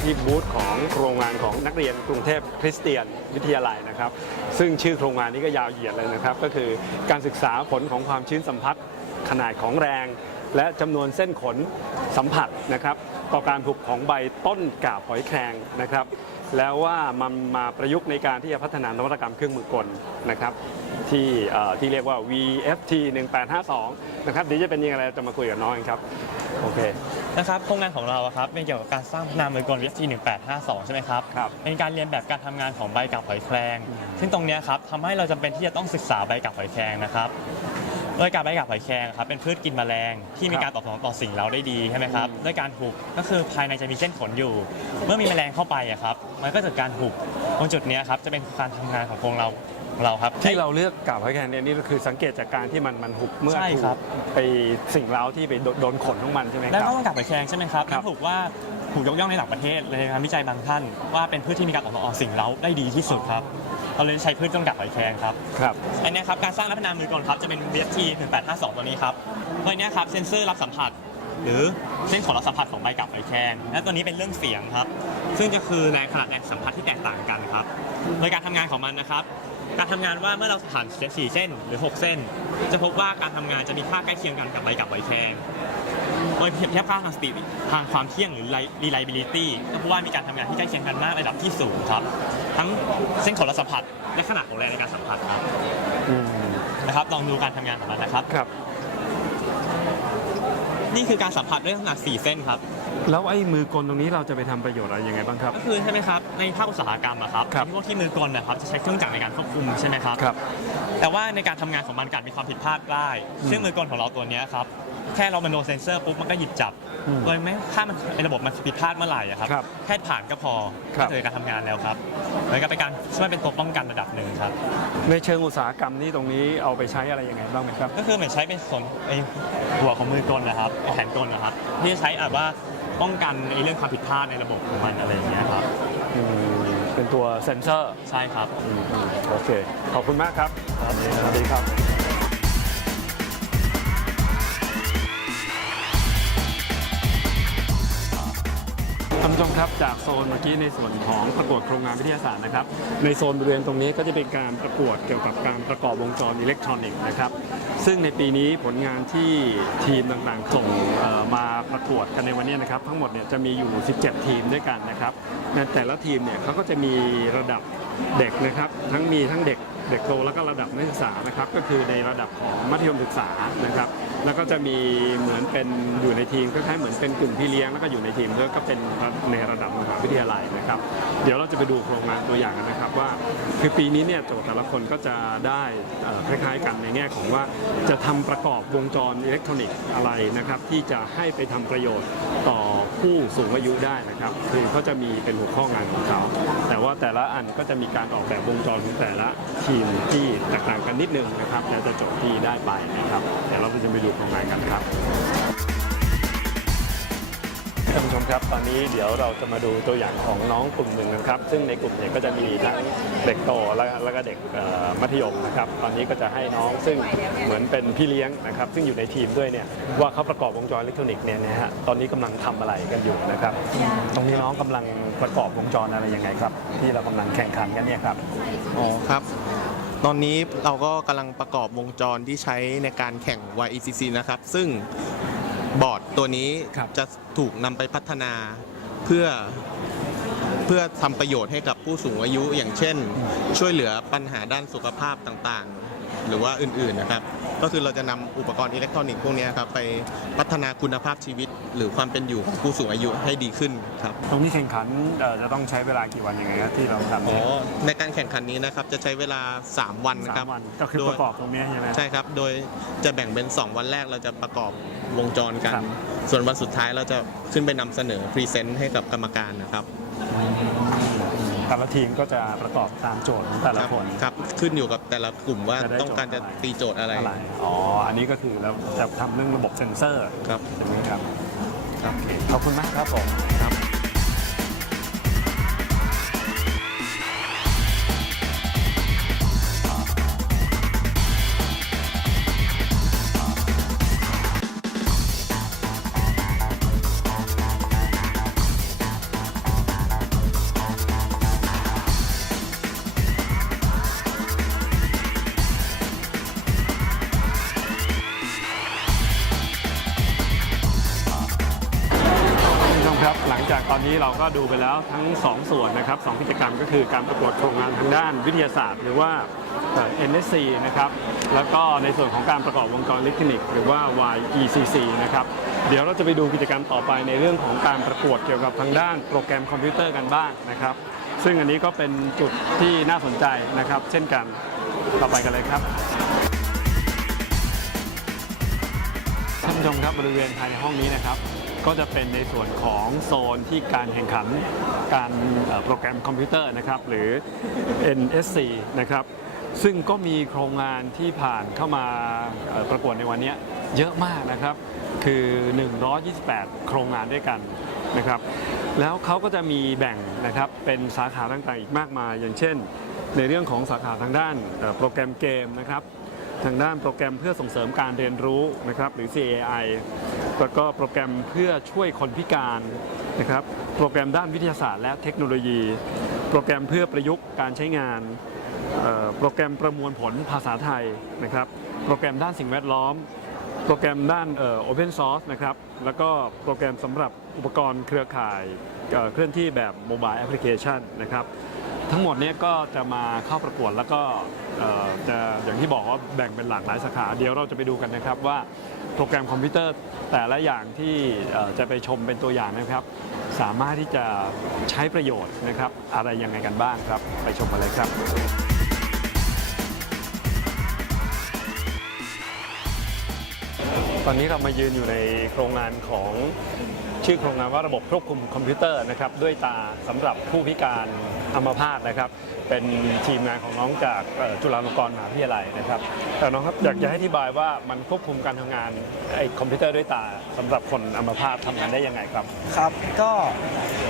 ที่บูธของโรงงานของนักเรียนกรุงเทพคริสเตียนวิทยาลัยนะครับ ซึ่งชื่อโครงงานนี้ก็ยาวเหยียดเลยนะครับ ก็คือการศึกษาผลของความชื้นสัมผัสขนาดของแรง และจำนวนเส้นขนสัมผัสนะครับต่อการผุของใบต้นกาบหอยแครงนะครับ แล้วว่ามันมาประยุกต์ในการที่จะพัฒนานวัตกรรมเครื่องมือกลนะครับที่ที่เรียกว่า VFT 1852นะครับเดี๋ยวจะเป็นยังไงเราจะมาคุยกับน้องกันครับ โอเค นะครับโครงงานของเราอะครับเป็นเกี่ยวกับการสร้างพัฒนามือกล VFT 1852 ใช่ไหมครับ ครับเป็นการเรียนแบบการทำงานของใบกับหอยแครง ซึ่งตรงเนี้ยครับทำให้เราจำเป็นที่จะต้องศึกษาใบกับหอยแครงนะครับโดยการใบกับหอยแครงครับเป็นพืชกินแมลงที่มีการตอบสนองต่อสิ่งเร้าได้ดีใช่ไหมครับด้วยการหุบก็คือภายในจะมีเส้นขนอยู่ เมื่อมีแมลงเข้าไปอะครับมันก็จะเกิดการหุบตรงจุดเนี้ยครับจะเป็นการทำงานของโครงเรา ของเราครับ ที่เราเลือกกาบหอยแครงเนี่ยนี่ก็คือสังเกตจากการที่มันมันหุบเมื่อใช่ถูครักบไปสิ่งเร้าที่ไปโดโดนขนของมันใช่ไหมคแล้วรับก็ต้องกลับไปแข่งใช่ไหมครับครับนั่นถูกว่าถูกยกย่องในต่างประเทศเลยงานวิจัยบางท่านว่าเป็นพืชที่มีการออกมาออกสิ่งเร้าได้ดีที่สุดครับเขาเลยใช้พืชต้องกลับหอยแครงครับ ครับ อันเนี้ยครับการสร้างและพัฒนามือก่อนครับจะเป็น VFT 1852 ตัวนี้ครับตัวเนี้ยครับเซนเซอร์รับสัมผัส หรือเส้นขนรับสัมผัสของใบกับหอยแครงและตัวนี้เป็นเรื่องเสียงครับ ซึ่งจะคือแรงขนาดแรงสัมผัสที่แตกต่างกันครับ โดยการทำงานของมันนะครับ การทำงานว่าเมื่อเราผ่าน4เส้นหรือ 6 เส้น จะพบว่าการทำงานจะมีค่าใกล้เคียงกันกับใบกับใบแคงโดยเทียบค่าทางสติทางความเที่ยงหรือ reliability ก็เพราะว่ามีการทำงานที่ใกล้เคียงกันมากระดับที่สูงครับ ทั้งเส้นขนและสัมผัสและขนาดของแรงในการสัมผัสครับอืมนะครับลองดูการทำงานของมันนะครับ ครับ นี่คือการสัมผัสด้วยขนาด4เส้นครับ แล้วไอ้มือกลตรงนี้เราจะไปทำประโยชน์อะไรยังไงบ้างครับ ก็คือใช่ไหมครับในภาคอุตสาหกรรมอะครับครับพวกที่มือกลนะครับจะใช้เครื่องจักรในการควบคุมใช่ไหมครับ ครับ แต่ว่าในการทำงานของมันการมีความผิดพลาดได้อืมซึ่งมือกลของเราตัวเนี้ยครับแค่เรามันโดนเซนเซอร์ปุ๊บมันก็หยิบจับอืม โดยไม่ถ้ามันในระบบมันผิดพลาดเมื่อไหร่อะครับครับแค่ผ่านก็พอครับ ก็เกิดการทำงานแล้วครับเหมือนกับเป็นการช่วยเป็นตัวป้องกันระดับหนึ่งครับ ในเชิงอุตสาหกรรมนี่ตรงนี้เอาไปใช้อะไรยังไงบ้างไหมครับ ก็คือเหมือนใช้เป็นส่วนไอหัวของมือกลนะครับไอ้แผ่นกลนะครับที่จะใช้แบบว่าป้องกันไอ้เรื่องความผิดพลาดในระบบของมันอะไรอย่างเงี้ยครับอืมเป็นตัวเซ็นเซอร์ใช่ครับ อืมอืมโอเค ขอบคุณมากครับ สวัสดีครับานผู้ชมครับจากโซนเมื่อกี้ในส่วนของประกวดโครงงานวิทยาศาสตร์นะครับ ในโซนบริเวณตรงนี้ก็จะเป็นการประกวดเกี่ยวกับการประกอบวงจรอิเล็กทรอนิกส์นะครับ ซึ่งในปีนี้ผลงานที่ทีมต่างๆส่งมาประกวดกันในวันนี้นะครับ ทั้งหมดเนี่ยจะมีอยู่ 17 ทีมด้วยกันนะครับในแต่ละทีมเนี่ยเขาก็จะมีระดับเด็กนะครับ ทั้งมีทั้งเด็ก เด็กโตแล้วก็ระดับนักศึกษานะครับก็คือในระดับของมัธยมศึกษานะครับแล้วก็จะมีเหมือนเป็นอยู่ในทีมคล้ายๆเหมือนเป็นกลุ่มพี่เลี้ยงแล้วก็อยู่ในทีมแล้วก็เป็นในระดับมหาวิทยาลัยนะครับ เดี๋ยวเราจะไปดูโครงงานตัวอย่างกันนะครับว่า คือปีนี้เนี่ยโจทย์แต่ละคนก็จะได้คล้ายๆกันในแง่ของว่าจะทำประกอบวงจรอิเล็กทรอนิกส์อะไรนะครับที่จะให้ไปทำประโยชน์ต่อ ผู้สูงอายุได้นะครับ คือเขาจะมีเป็นหัวข้องานของเขา แต่ว่าแต่ละอันก็จะมีการออกแบบวงจรของแต่ละทีมที่แตกต่างกันนิดนึงนะครับแล้วจะจบที่ได้ไปนะครับเดี๋ยวเราจะไปดูโครงงานกันครับ ท่านผู้ชมครับ ตอนนี้เดี๋ยวเราจะมาดูตัวอย่างของน้องกลุ่มหนึ่งนะครับ ซึ่งในกลุ่มเนี่ยก็จะมีทั้งเด็กโตและแล้วก็เด็กมัธยมนะครับ ตอนนี้ก็จะให้น้องซึ่งเหมือนเป็นพี่เลี้ยงนะครับ ซึ่งอยู่ในทีมด้วยเนี่ยว่าเขาประกอบวงจรอิเล็กทรอนิกส์เนี่ยนะฮะตอนนี้กำลังทำอะไรกันอยู่นะครับ ตรงนี้น้องกำลังประกอบวงจรอะไรยังไงครับ ที่เรากำลังแข่งขันกันเนี่ยครับอ๋อครับตอนนี้เราก็กำลังประกอบวงจรที่ใช้ในการแข่ง YECC นะครับ ซึ่ง บอร์ดตัวนี้ครับจะถูกนำไปพัฒนาเพื่อเพื่อทำประโยชน์ให้กับผู้สูงอายุอย่างเช่น ช่วยเหลือปัญหาด้านสุขภาพต่างๆ หรือว่าอื่นๆนะครับ ก็คือเราจะนำอุปกรณ์อิเล็กทรอนิกส์พวกนี้ครับไปพัฒนาคุณภาพชีวิต หรือความเป็นอยู่ของผู้สูงอายุให้ดีขึ้นครับตรงนี้แข่งขันเอ่อจะต้องใช้เวลากี่วันยังไงครับที่เราทำอ๋อเนี่ยในการแข่งขันนี้นะครับจะใช้เวลา 3 วันนะคสารับมวันก็คือโดปยระกอบตรงเนี้ยใช่ไหมใช่ครับ โดยจะแบ่งเป็น 2 วันแรกเราจะประกอบ วงจรกันครับส่วนวันสุดท้ายเราจะขึ้นไปนำเสนอพรีเซนต์ให้กับกรรมการนะครับแต่ละทีมก็จะประกอบตามโจทย์ของแต่ละครับคน ครับขึ้นอยู่กับแต่ละกลุ่มว่าจะได้ต้องการจะโจทย์อะไร ตีโจทย์อะไร อะไรอ๋อ อันนี้ก็คือเราจะทำเรื่องระบบเซ็นเซอร์ครับ ใช่ไหมครับโอเคขอบคุณมากครับผมครับ เราก็ดูไปแล้วทั้ง 2 ส่วนนะครับสองกิจกรรมก็คือการประกวดโครงงานทางด้านวิทยาศาสตร์ หรือว่า NSC นะครับแล้วก็ในส่วนของการประกอบวงจรอิเล็กทรอนิกส์หรือว่า YECC นะครับเดี๋ยวเราจะไปดูกิจกรรมต่อไปในเรื่องของการประกวดเกี่ยวกับทางด้านโปรแกรมคอมพิวเตอร์กันบ้างนะครับ ซึ่งอันนี้ก็เป็นจุดที่น่าสนใจนะครับ เช่นกันต่อไปกันเลยครับท่านผู้ชมครับบริเวณภายในห้องนี้นะครับ ก็จะเป็นในส่วนของโซนที่การแข่งขันการโปรแกรมคอมพิวเตอร์นะครับหรือ NSC นะครับซึ่งก็มีโครงงานที่ผ่านเข้ามาประกวดในวันนี้เยอะมากนะครับ คือ 128 โครงงานด้วยกันนะครับ แล้วเขาก็จะมีแบ่งนะครับเป็นสาขาต่างๆอีกมากมาย อย่างเช่น ในเรื่องของสาขาทางด้านโปรแกรมเกมนะครับ ทางด้านโปรแกรมเพื่อส่งเสริมการเรียนรู้นะครับหรือ CAI แล้วก็โปรแกรมเพื่อช่วยคนพิการนะครับ โปรแกรมด้านวิทยาศาสตร์และเทคโนโลยี โปรแกรมเพื่อประยุกต์การใช้งาน โปรแกรมประมวลผลภาษาไทยนะครับ โปรแกรมด้านสิ่งแวดล้อม โปรแกรมด้านเอ่อ Open Source นะครับ แล้วก็โปรแกรมสำหรับอุปกรณ์เครือข่ายเเคลื่อนที่แบบโมบายแอปพลิเคชันนะครับ ทั้งหมดนี้ก็จะมาเข้าประกวดแล้วก็ เอ่อจะอย่างที่บอกว่าแบ่งเป็นหลากหลายสาขา เดี๋ยวเราจะไปดูกันนะครับว่าโปรแกรมคอมพิวเตอร์แต่ละอย่างที่เอ่อจะไปชมเป็นตัวอย่างนะครับ สามารถที่จะใช้ประโยชน์นะครับ อะไรยังไงกันบ้างครับ ไปชมกันเลยครับ ตอนนี้เรามายืนอยู่ในโครงงานของชื่อโครงงานว่าระบบควบคุมคอมพิวเตอร์นะครับด้วยตาสำหรับผู้พิการ อัมพาตนะครับ เป็นทีมงานของน้องจากจุฬาลงกรณ์มหาวิทยาลัยนะครับแต่น้องครับอยากจะให้อธิบายว่ามันควบคุมการทำงานไอ้คอมพิวเตอร์ด้วยตาสำหรับคนอัมพาตทำงานได้ยังไงครับครับ ก็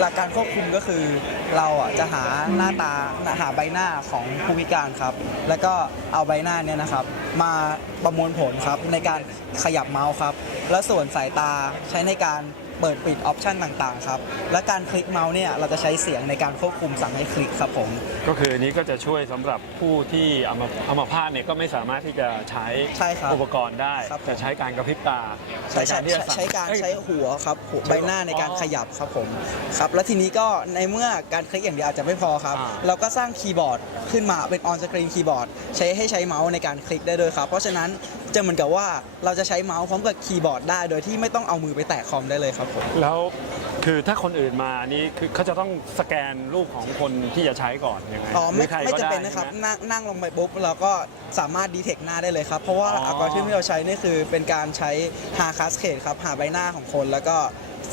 หลักการควบคุมก็คือเราอะจะหาหน้าตาหาใบหน้าของผู้พิการครับ แล้วก็เอาใบหน้าเนี่ยนะครับมาประมวลผลครับในการขยับเมาส์ครับ แล้วส่วนสายตาใช้ในการ เปิดปิดออปชันต่างๆครับ และการคลิกเมาส์เนี่ยเราจะใช้เสียงในการควบคุมสั่งให้คลิกครับผม ก็คืออันนี้ก็จะช่วยสำหรับผู้ที่อัมอัมพาตเนี่ยก็ไม่สามารถที่จะใช้ใช่ครับอุปกรณ์ได้ ครับผม จะใช้การกระพริบตาใช้ใช้ที่จะสั่งใช้การเอ้ย ใช้หัวครับหัวใช้ใบหน้าในการอ๋อขยับครับผมครับ แล้วทีนี้ก็ในเมื่อการคลิกอย่างเดียวอาจจะไม่พอครับ อ่า เราก็สร้างคีย์บอร์ดขึ้นมาเป็นออนสกรีนคีย์บอร์ดใช้ให้ใช้เมาส์ในการคลิกได้ด้วยครับ เพราะฉะนั้นจะเหมือนกับว่าเราจะใช้เมาส์พร้อมกับคีย์บอร์ดได้ โดยที่ไม่ต้องเอามือไปแตะคอมได้เลยครับผม แล้วคือถ้าคนอื่นมาอันนี้คือเขาจะต้องสแกนรูปของคนที่จะใช้ก่อนยังไงอ๋อไม่หรืใครไม่ก็จะด้เป็นนะครับใช่ไหม นั่งนั่งลงไปปุ๊บเราก็สามารถดีเทคหน้าได้เลยครับ เพราะว่าอ๋ออั อัลกอริทึมที่เราใช้นี่คือเป็นการใช้หาคัสเคดครับหาใบหน้าของคนแล้วก็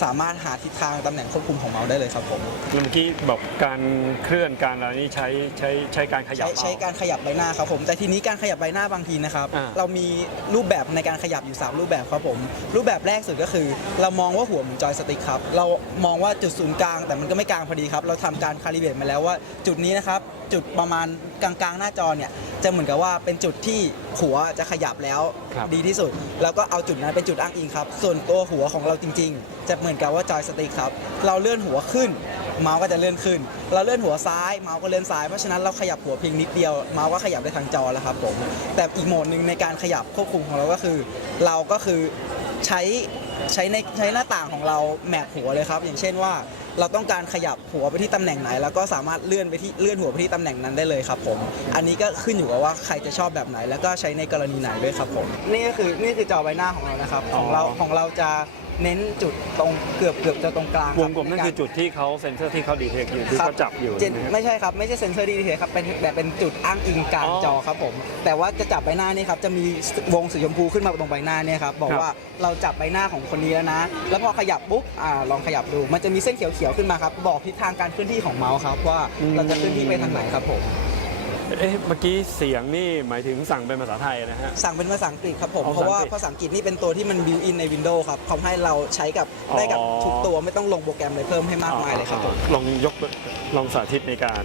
สามารถหาทิศทางตำแหน่งควบคุมของเมาส์ได้เลยครับผมเมื่อกี้บอกการเคลื่อนการอะไรนี่ใช้ใช้ใช้การขยับใช้เอาใช้การขยับใบหน้าครับผมแต่ทีนี้การขยับใบหน้าบางทีนะครับอ่า เรามีรูปแบบในการขยับอยู่ 3 รูปแบบครับผมรูปแบบแรกสุดก็คือ เรามองว่าหัวเหมือนจอยสติ๊กครับเรามองว่าจุดศูนย์กลางแต่มันก็ไม่กลางพอดีครับเราทำการคาลิเบรตมาแล้วว่าจุดนี้นะครับ จุดประมาณกลางๆ หน้าจอเนี่ยจะเหมือนกับว่าเป็นจุดที่หัวจะขยับแล้วครับ ดีที่สุด แล้วก็เอาจุดนั้นเป็นจุดอ้างอิงครับ ส่วนตัวหัวของเราจริง ๆ จะเหมือนกับว่าจอยสติ๊กครับ เราเลื่อนหัวขึ้น เมาส์ก็จะเลื่อนขึ้น เราเลื่อนหัวซ้ายเมาส์ก็เลื่อนซ้ายเพราะฉะนั้นเราขยับหัวเพียงนิดเดียวเมาส์ก็ขยับได้ทางจอแล้วครับผมแต่อีกโหมดหนึ่งในการขยับควบคุมของเราก็คือ เราก็คือใช้ ใช้ในใช้หน้าต่างของเราแมปหัวเลยครับ อย่างเช่นว่าเราต้องการขยับหัวไปที่ตำแหน่งไหน แล้วก็สามารถเลื่อนไปที่เลื่อนหัวไปที่ตำแหน่งนั้นได้เลยครับผม อันนี้ก็ขึ้นอยู่กับว่าใครจะชอบแบบไหน แล้วก็ใช้ในกรณีไหนด้วยครับผม นี่ก็คือนี่คือจอใบหน้าของเรานะครับ ของเราของเราจะ เน้นจุดตรงเกือบเกือบจะตรงกลางรับวงกลมนั่นคือจุดที่เขาเซ็นเซอร์ที่เขาดีเทคอยู่ที่ครับเขาจับอยู่เจนนะฮะไม่ใช่ครับไม่ใช่เซนเซอร์ดีเทคครับเป็นแบบเป็นจุดอ้างอิงกลางอ๋อจอครับผม แต่ว่าจะจับใบหน้านี่ครับจะมีวงสีชมพูขึ้นมาตรงใบหน้าเนี่ยครับบอกครับว่าเราจับใบหน้าของคนนี้แล้วนะ แล้วพอขยับปุ๊บอ่าลองขยับดู มันจะมีเส้นเขียวๆขึ้นมาครับบอกทิศทางการเคลื่อนที่ของเมาส์ครับว่าเราจะเคลื่อนที่ไปทางไหนครับผม เอ๊ะเมื่อกี้เสียงนี่หมายถึงสั่งเป็นภาษาไทยนะฮะ สั่งเป็นภาษาอังกฤษครับผมอ๋อเพราะว่าภาษาอังกฤษภาษาอังกฤษนี่เป็นตัวที่มันบิวอินใน Windows ครับทำให้เราใช้กับอ๋อ ได้กับทุกตัวไม่ต้องลงโปรแกรมอะไรเพิ่มให้มากมายเลยครับผมลองยกลองสาธิตในการ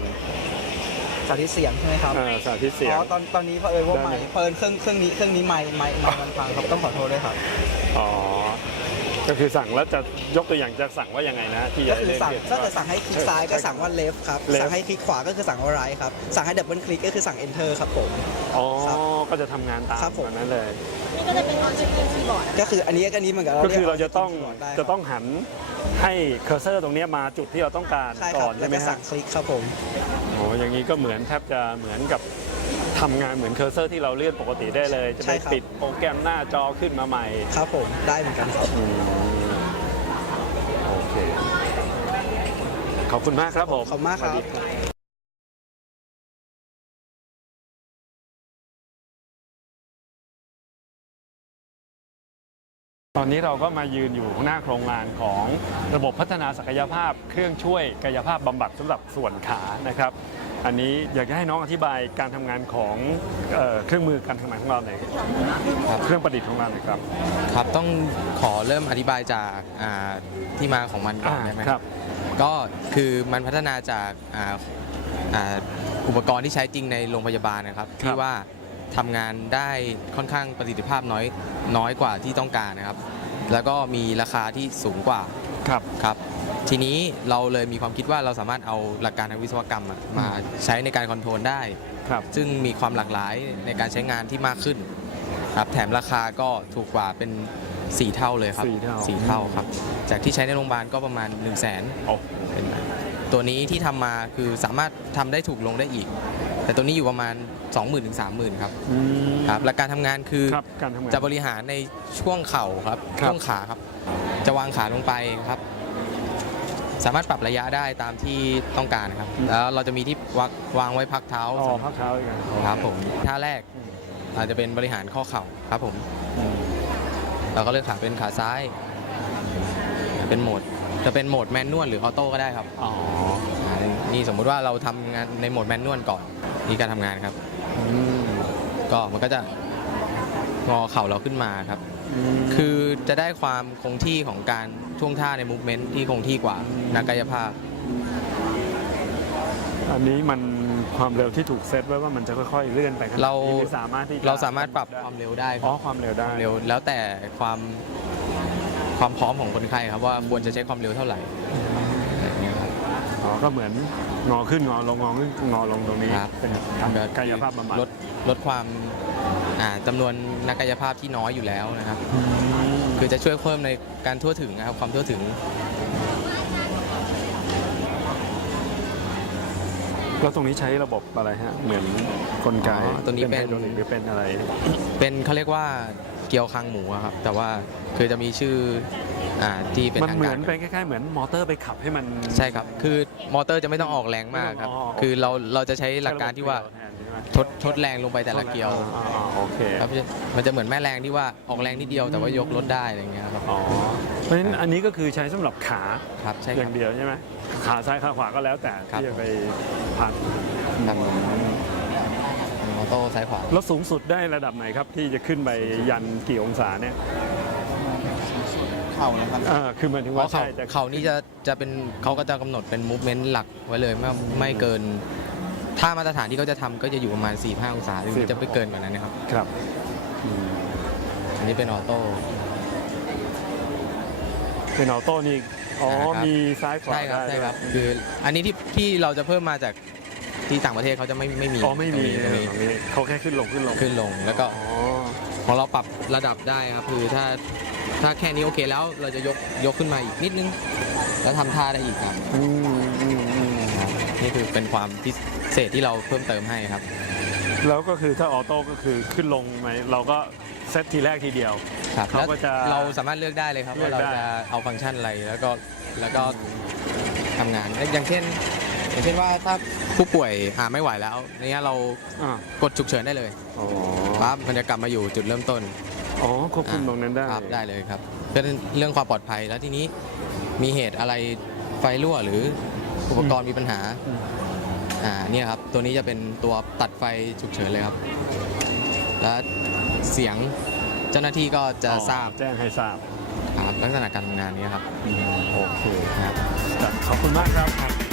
สาธิตเสียงใช่ไหมครับเอ่อสาธิตเสียง อ๋อตอนตอนนี้เผอิญว่าได้ไมไหมค์เผอิญเครื่องเครื่องนี้เครื่องนี้ไมค์ไมค์ไมค์มันพังครับต้องขอโทษด้วยครับ อ๋อ ก็คือสั่งแล้วจะยกตัวอย่างจะสั่งว่ายังไงนะที่ก็จะคือเล่นสั่งเกมถ้าเกิดสั่งให้คลิกซ้ายก็สั่งว่า left ครับ left สั่งให้คลิกขวาก็คือสั่งว่า right ครับ สั่งให้ดับเบิลคลิกก็คือสั่ง enter ครับผม อ๋อครับก็จะทำงานตามครับผมแบบนั้นเลยก็จะเป็นออนสกรีนคีย์บอร์ดก็คืออันนี้ก็อันนี้เหมือนกับก็คือเราจะต้องได้จะต้องหันให้เคอร์เซอร์ตรงเนี้ยมาจุดที่เราต้องการใช่คก่รัอบนแล้ใช่วไหมก็ฮะสั่งคลิกครับผม โอ้อย่างนี้ก็เหมือนแทบจะเหมือนกับ ทำงานเหมือนเคอร์เซอร์ที่เราเลื่อนปกติได้เลย จะใช่ไปครับ ปิดโปรแกรมหน้าจอขึ้นมาใหม่ครับผมได้เหมือนกันครับ อืมโอเค ขอบคุณมากครับผมขอบคุณมากครับสวัสดีตอนนี้เราก็มายืนอยู่หน้าโครงงานของระบบพัฒนาศักยภาพ เครื่องช่วยกายภาพบำบัดสำหรับส่วนขานะครับ อันนี้อยากจะให้น้องอธิบายการทำงานของเอ่อเครื่องมือการทำงานของเราหน่อยเครื่องประดิษฐ์ของเราหน่อยครับ ครับต้องขอเริ่มอธิบายจากอ่าที่มาของมันก่อนได้ไหมครับก็คือมันพัฒนาจากอ่าอ่าอุปกรณ์ที่ใช้จริงในโรงพยาบาลนะครับ ที่ว่าทำงานได้ค่อนข้างประสิทธิภาพน้อยน้อยกว่าที่ต้องการนะครับ แล้วก็มีราคาที่สูงกว่า ครับครับทีนี้เราเลยมีความคิดว่าเราสามารถเอาหลักการทางวิศวกรรมอะมาใช้ในการคอนโทรลได้ ครับ ซึ่งมีความหลากหลายในการใช้งานที่มากขึ้นครับแถมราคาก็ถูกกว่าเป็น 4 เท่าเลยครับสี่เท่า สี่เท่าครับ จากที่ใช้ในโรงพยาบาลก็ประมาณ 1 0 0 0 0แสนโอ้ เป็นตัวนี้ที่ทำมาคือสามารถทำได้ถูกลงได้อีก แต่ตัวนี้อยู่ประมาณ 20,000ถึง30,000ครับอืมครับและการทำงานคือ ครับการทำงาน จะบริหารในช่วงเข่าครับครับ ช่วงขาครับ จะวางขาลงไปครับ สามารถปรับระยะได้ตามที่ต้องการครับแล้วเราจะมีที่วางวางไว้พักเท้าอ๋อสำหรับพักเท้าอีกอะครับผมท่าแรกอาจจะเป็นบริหารข้อเข่าครับผมเราก็เลือกขาเป็นขาซ้าย เป็นโหมด จะเป็นโหมดแมนนวลหรือออโต้ก็ได้ครับอ๋ออ่านี่สมมุติว่าเราทำงานในโหมดแมนนวลก่อนนี่การทำงานครับอืมก็มันก็จะงอเข่าเราขึ้นมาครับม คือจะได้ความคงที่ของการท่วงท่าในมูฟเมนต์ที่คงที่กว่านักกายภาพ อันนี้มันความเร็วที่ถูกเซตไว้ว่ามันจะค่อยๆเลื่อนไปขนดเรานี้ไม่สามารถที่จะเราสามารถปรับความเร็วได้คอ๋รัอบความเร็วได้ความเร็วแล้วแต่ความความพร้อมของคนไข้ครับว่าควรจะใช้ความเร็วเท่าไหร่อย่างเงี้ยครับ อ๋อก็เหมือนงอขึ้นงอลงงอขึ้นงอลงตรงนี้ครับ เป็นทำกายภาพบำบัดลดลดความ อ่าจำนวนนักกายภาพที่น้อยอยู่แล้วนะครับอืมคือจะช่วยเพิ่มในการทั่วถึงนะครับความทั่วถึง แล้วตรงนี้ใช้ระบบอะไรฮะ เหมือนกลไกอ๋อตัวนี้เป็น ไฮดรอลิกหรือเป็นอะไร เป็นเขาเรียกว่าเกียวคางหมูอะครับ แต่ว่าคือจะมีชื่ออ่าที่เป็นมันทางเหมืกาอนร เป็นคล้ายๆเหมือนมอเตอร์ไปขับให้มัน ใช่ครับ คือมอเตอร์จะไม่ต้องออกแรงมากครับอ๋อคือเราเราจะใช้หลักการที่ว่าแทนใช่ไหม ทดทดแรงลงไปแต่ละเกียวอ๋ออ๋อโอเคครับมันจะเหมือนแม่แรงที่ว่าออกแรงนิดเดียวแต่ว่ายกลดได้อะไรอย่างเงี้ยครับอ๋อเพราะฉะนั้นอันนี้ก็คือใช้สำหรับขาครับใช่อครัย่าบงเดียวใช่ไหมขาซ้ายขาขวาก็แล้วแต่ครับที่จะไปพันครับมอโต้ซ้ายขวาแล้วสูงสุดได้ระดับไหนครับ ที่จะขึ้นไปยันกี่องศาเนี่ยเข่านะครับอ่าคือหมายถึงเพว่าราะเขาใช่แต่เขานี่จะจะเป็นเขาก็จะกำหนดเป็นมูฟเมนต์หลักไว้เลยไม่ไม่เกิน ถ้ามาตรฐานที่เขาจะทำก็จะอยู่ประมาณ 4-5องศาหรือจะไม่เกินกว่านั้นนะครับ ครับอืมอันนี้เป็นออโต้ เป็นออโต้นี่อ๋อนะครับ มีซ้ายขวาใช่ครับได้ใช่ครับด้วยคืออันนี้ที่ที่เราจะเพิ่มมาจากที่ต่างประเทศเขาจะไม่ไม่มีอ๋อไม่มีตรงนี้ตรงนี้เขาแค่ขึ้นลงขึ้นลงขึ้นลงแล้วก็ อ๋อของเราปรับระดับได้ครับคือถ้าถ้าแค่นี้โอเคแล้วเราจะยกยกขึ้นมาอีกนิดนึง แล้วทำท่าได้อีกครับ อืมอืมอืมครับ นี่คือเป็นความพิเศษที่เราเพิ่มเติมให้ครับ แล้วก็คือถ้าออโต้ก็คือขึ้นลงไหมเราก็เซตทีแรกทีเดียว ครับเขาก็จะแล้วเราสามารถเลือกได้เลยครับเลือว่ากเราได้ จะเอาฟังก์ชันอะไรแล้วก็แล้วก็ทำงานอย่างเช่น อย่างเช่นว่าถ้าผู้ป่วยหาไม่ไหวแล้วเนี่ยเราอ่ากดฉุกเฉินได้เลยอ๋อปั๊บมันจะกลับมาอยู่จุดเริ่มต้นอ๋อควบคุมตรงนั้นได้ครับได้เลยครับเป็นเรื่องความปลอดภัยแล้วทีนี้มีเหตุอะไรไฟรั่วหรือ อุปกรณ์มีปัญหาอืมอ่าเนี่ยครับ ตัวนี้จะเป็นตัวตัดไฟฉุกเฉินเลยครับ และเสียงเจ้าหน้าที่ก็จะอ๋อทราบแจ้งให้ทราบครับลักษณะการทำงานนี้ครับ โอเคครับ ขอบคุณมากครับ